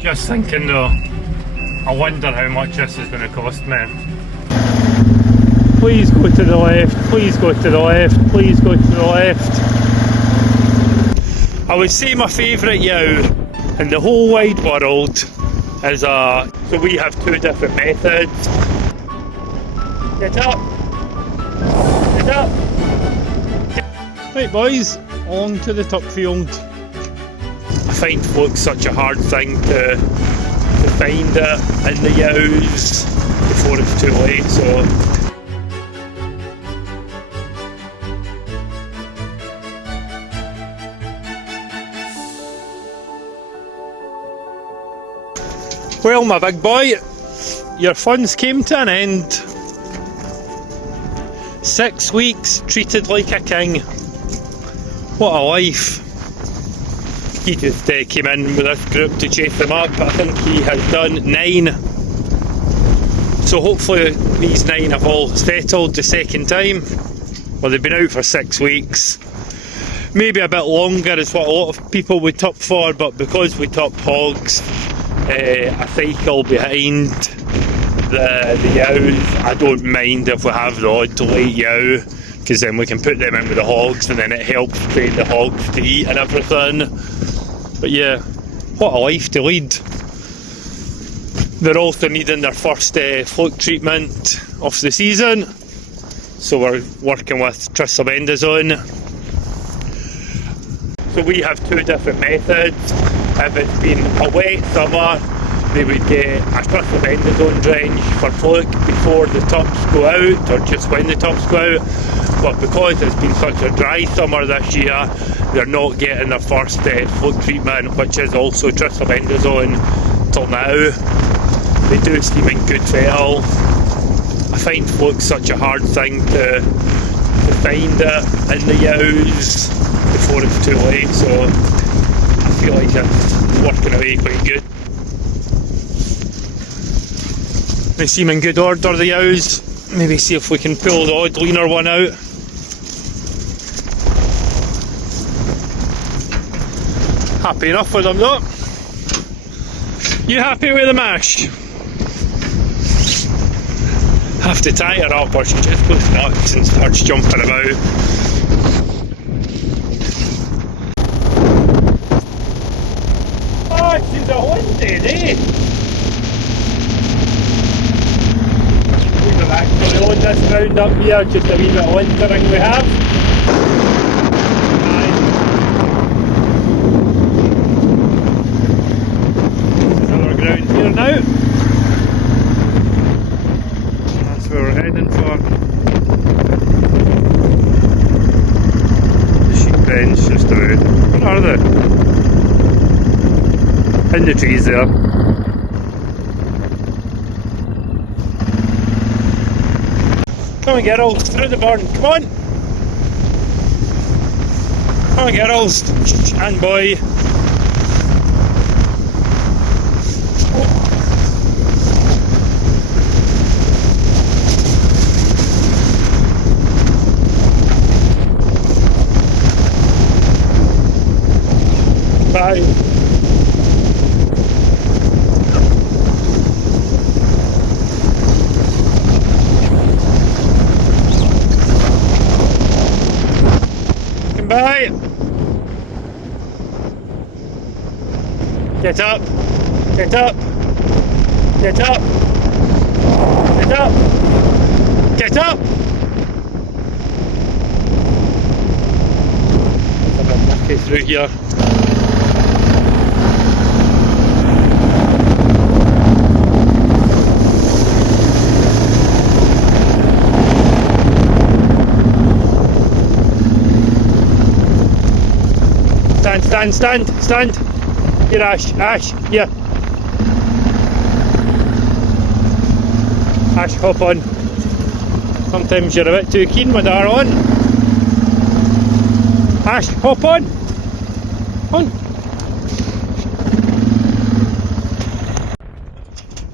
Just thinking though, I wonder how much this is going to cost me. Please go to the left, please go to the left, please go to the left. I would say my favourite yow in the whole wide world is so we have two different methods. Get up! Get up! Right boys, on to the top field. I find Fluke's such a hard thing to find it in the yows before it's too late, so well, my big boy, your funds came to an end. 6 weeks treated like a king. What a life. He just came in with this group to chase him up. I think he has done 9. So hopefully these 9 have all settled the second time. Well, they've been out for 6 weeks. Maybe a bit longer is what a lot of people would top for, but because we top hogs a cycle behind the yows, I don't mind if we have the odd late yow, because then we can put them in with the hogs and then it helps train the hogs to eat and everything. But yeah, what a life to lead. They're also needing their first Fluke treatment of the season, so we're working with trisomendazole. So we have two different methods. If it's been a wet summer, they would get a trisomendazole drench for Fluke before the tops go out, or just when the tops go out. But because it's been such a dry summer this year, they're not getting their first Fluke treatment, which is also trisomendazole, till now. They do seem in good fettle. I find Fluke such a hard thing to find it in the yows before it's too late, so I feel like it's working away quite good. They seem in good order, the yows. Maybe see if we can pull the odd leaner one out. Happy enough with them though. You happy with the mash? Have to tie her up or she just goes nuts and starts jumping about. Oh, she's a hunted, eh? We have actually on this ground up here, just a wee bit of wintering we have. There's another ground here now. That's where we're heading for. The sheep pen's just about. Where are they? In the trees there. Come on girls, through the barn, come on! Come on girls, and boy. Bye. Bye. Get up. Get up. Get up. Get up. Get up. There's a bit mucky through here. Stand. Here, Ash, here. Ash, hop on. Sometimes you're a bit too keen with that on. Ash, hop on.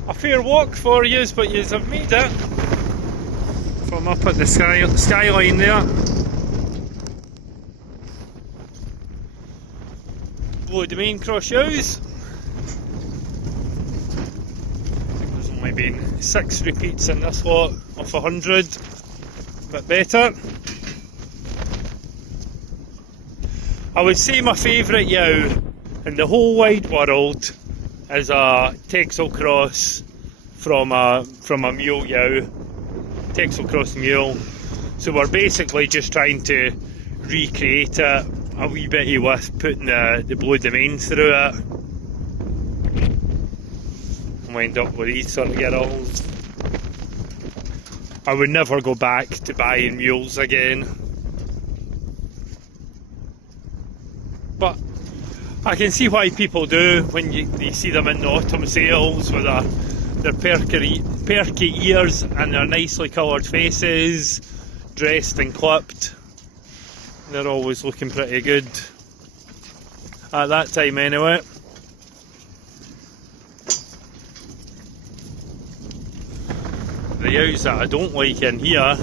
A fair walk for yous, but yous have made it. From up at the skyline there. Below the main cross shows. been 6 repeats in this lot of 100, but better. I would say my favourite yow in the whole wide world is a Texel Cross from a mule yow, Texel Cross mule. So we're basically just trying to recreate it a wee bitty with putting the Blue Domain through it. Wind up with these sort of girls. I would never go back to buying mules again. But I can see why people do when you see them in the autumn sales with their perky ears and their nicely coloured faces, dressed and clipped. They're always looking pretty good. At that time anyway. The yows that I don't like in here,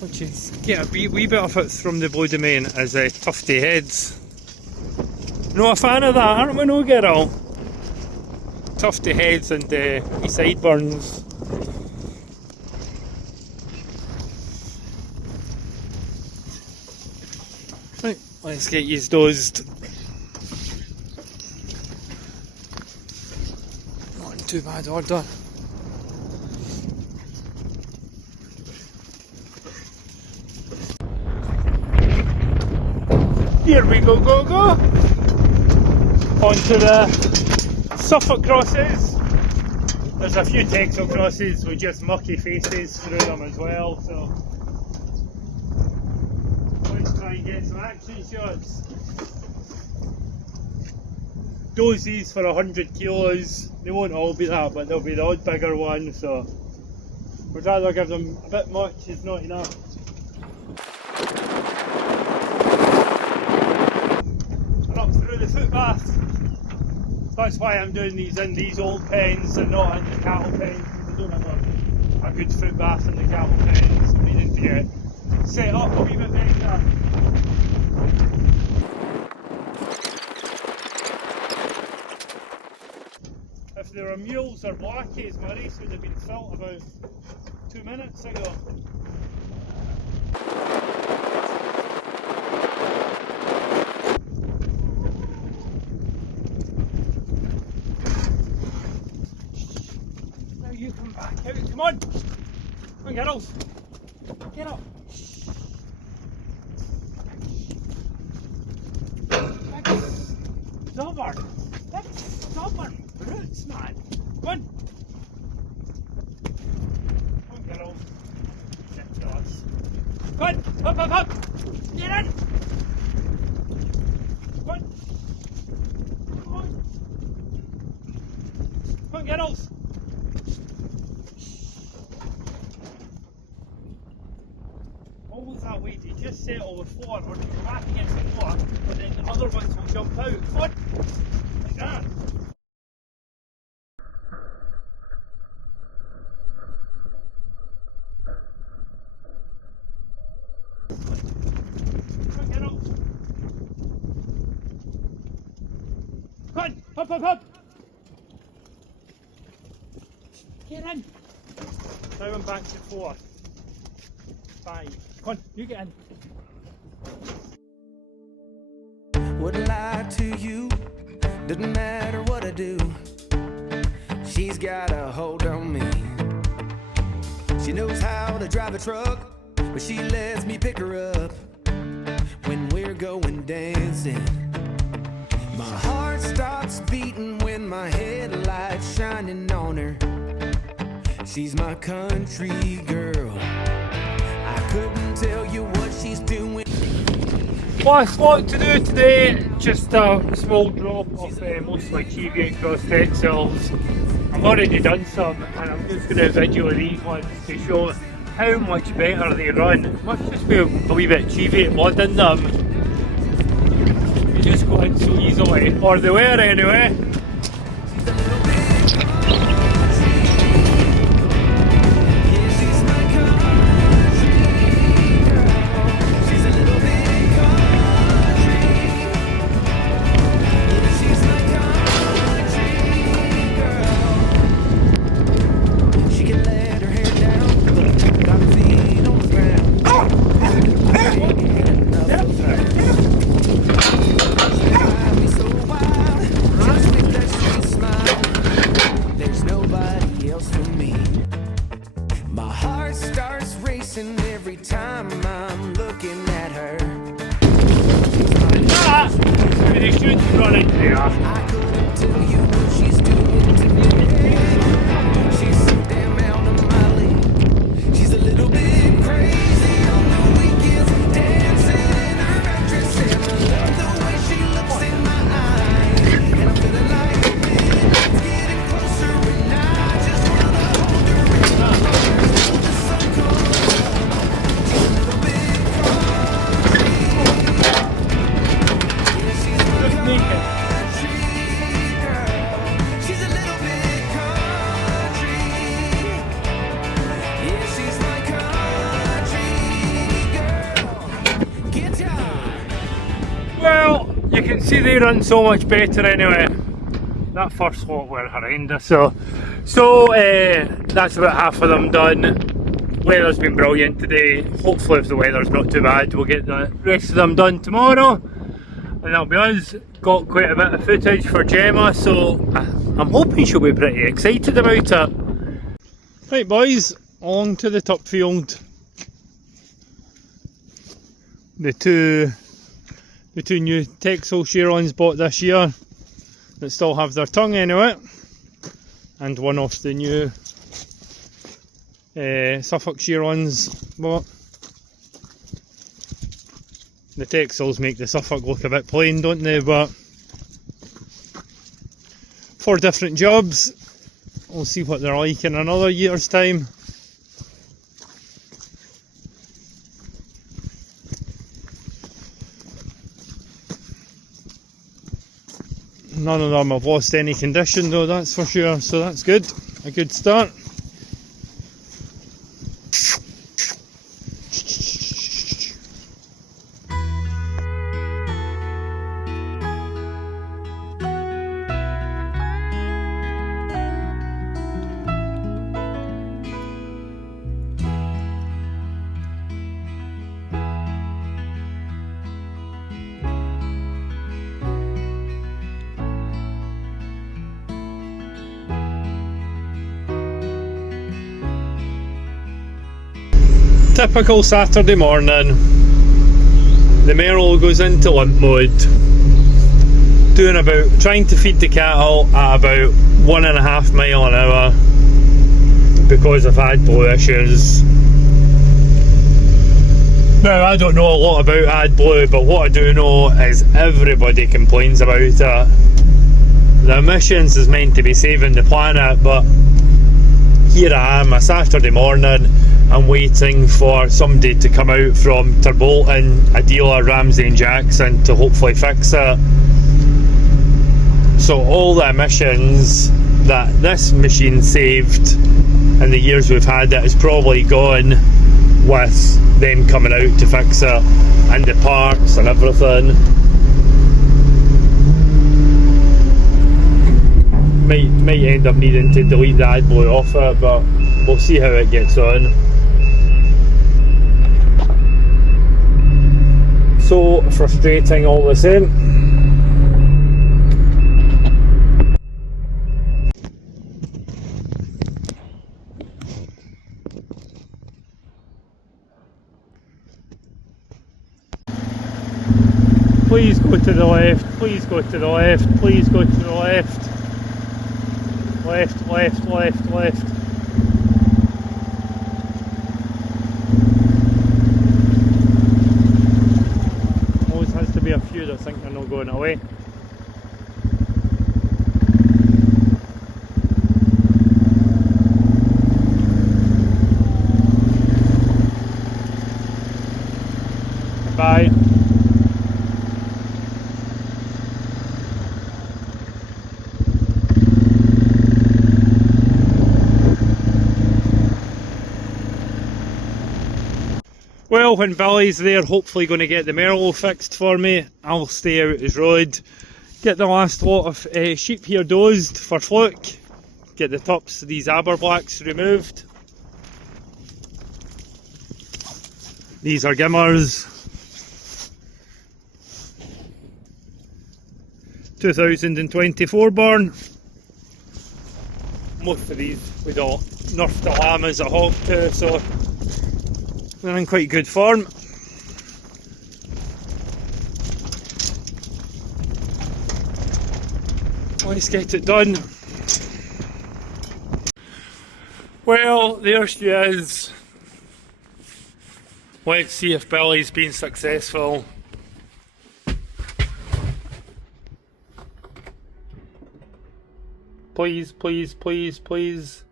which is get a wee bit of it from the Blue Domain, is tufty heads. No a fan of that, aren't we, no girl? Tufty heads and wee sideburns. Right, let's get yous dozed. Not in too bad order. Here we go, go! Onto the Suffolk crosses. There's a few Texel crosses with just mucky faces through them as well, so let's try and get some action shots. Dozes for 100 kilos. They won't all be that, but they'll be the odd bigger one, so we'd rather give them a bit much is not enough. The footbath. That's why I'm doing these in these old pens and not in the cattle pens. I don't have a good footbath in the cattle pens. I'm needing to get set up a wee bit better. If there were mules or blackies, my race would have been filled about 2 minutes ago. You come back out, come on! Come on, girls! Get up! Stubborn! That's stubborn brutes, man! Come on! Come on, girls! Ridiculous! Come on! Up, up, up! Get in! Come on! Come on! Come on, girls! Always that way, you just settle with 4 or you come back against the 4, but then the other ones will jump out. Come on! Like that. Come on, get up! Come on! Up, up, up! Get in! Now I'm back to 4. 5. Come on, you get in. Wouldn't lie to you, doesn't matter what I do. She's got a hold on me. She knows how to drive a truck, but she lets me pick her up when we're going dancing. My heart stops beating when my headlights shining on her. She's my country girl. I couldn't tell you what she's doing. Last lot to do today, just a small drop of mostly TV across Texels. I've already done some and I'm just going to video these ones to show how much better they run. Must just be a wee bit cheevy blood in them. You just go in so easily, or they were anyway. Shouldn't run into there. I couldn't tell you what she's doing to me. She's so damn out of my league. She's a little bit crazy on the weekends, dancing in her actress, and I love the way she looks in my eyes. And I'm feeling like a bit, it's getting closer, and I just wanna hold her in my arms. The sun comes up. She's a little bit country. Yeah, she's my country girl. She's a little bit country. Yeah, she's my country girl. Guitar. Well, you can see they run so much better anyway. That first lot were horrendous, so that's about half of them done. Weather's been brilliant today. Hopefully if the weather's not too bad, we'll get the rest of them done tomorrow. And that'll be us. Got quite a bit of footage for Gemma, so I'm hoping she'll be pretty excited about it. Right boys, on to the top field. The two new Texel shear-ons bought this year that still have their tongue anyway, and one off the new Suffolk shear-ons bought. The Texels make the Suffolk look a bit plain, don't they? But 4 different jobs. We'll see what they're like in another year's time. None of them have lost any condition though, that's for sure, so that's good. A good start. Typical Saturday morning. The Merle goes into limp mode, trying to feed the cattle at about 1.5 miles an hour because I've had blue issues. Now I don't know a lot about AdBlue, but what I do know is everybody complains about it. The emissions is meant to be saving the planet, but here I am, a Saturday morning. I'm waiting for somebody to come out from Terbolton, a dealer, Ramsay Jackson, to hopefully fix it. So all the emissions that this machine saved in the years we've had it is probably gone with them coming out to fix it, and the parts and everything. Might end up needing to delete the AdBlue off it, but we'll see how it gets on. So frustrating all the same. Please go to the left, please go to the left, please go to the left. Left, left, left, left. Always has to be a few that think they're not going away. Bye. Well, when Billy's there, hopefully going to get the Merlot fixed for me, I'll stay out his road. Get the last lot of sheep here dozed for Fluke. Get the tops of these Aberblacks removed. These are Gimmers. 2024 born. Most of these we got nerfed the llamas at hog too, so they're in quite good form. Let's get it done. Well, there she is. Let's see if Billy's been successful. Please, please, please, please.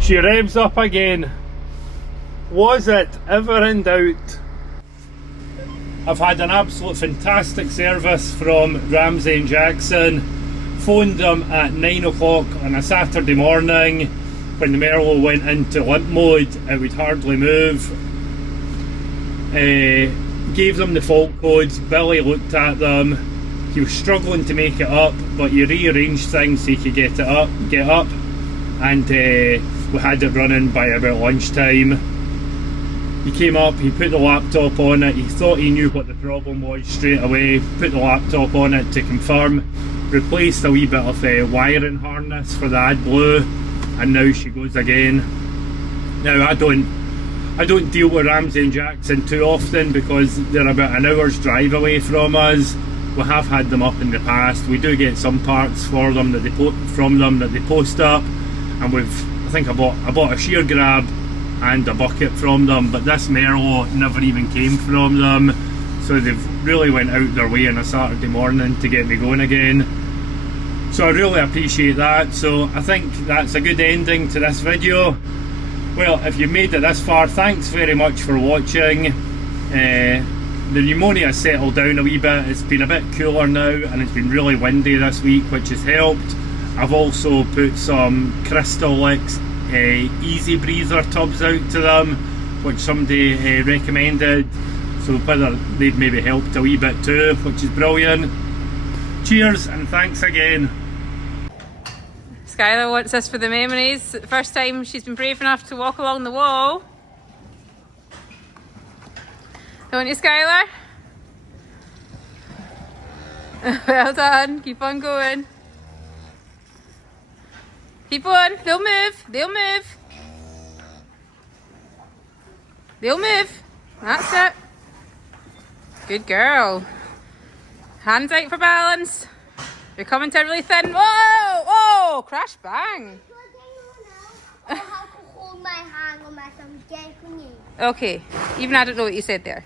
She revs up again. Was it ever in doubt? I've had an absolute fantastic service from Ramsay Jackson. Phoned them at 9 o'clock on a Saturday morning when the Merlot went into limp mode. It would hardly move. Gave them the fault codes. Billy looked at them. He was struggling to make it up, but he rearranged things so he could get up, and we had it running by about lunchtime. He came up, he put the laptop on it, he thought he knew what the problem was straight away, put the laptop on it to confirm, replaced a wee bit of a wiring harness for the AdBlue, and now she goes again. Now I don't deal with Ramsay Jackson too often because they're about an hour's drive away from us. We have had them up in the past. We do get some parts for them that they post up, and I think I bought a shear grab and a bucket from them, but this Merlot never even came from them, so they've really went out their way on a Saturday morning to get me going again. So I really appreciate that. So I think that's a good ending to this video. Well, if you made it this far, thanks very much for watching. The pneumonia has settled down a wee bit. It's been a bit cooler now, and it's been really windy this week, which has helped. I've also put some Crystal Licks easy breather tubs out to them, which somebody recommended, so whether they've maybe helped a wee bit too, which is brilliant. Cheers and thanks again. Skylar wants us for the memories. First time she's been brave enough to walk along the wall. Don't you, Skylar? Well done, keep on going. Keep on, they'll move, they'll move. They'll move, that's it. Good girl. Hands out for balance. You're coming to really thin. Whoa, oh, crash bang. Okay, even I don't know what you said there.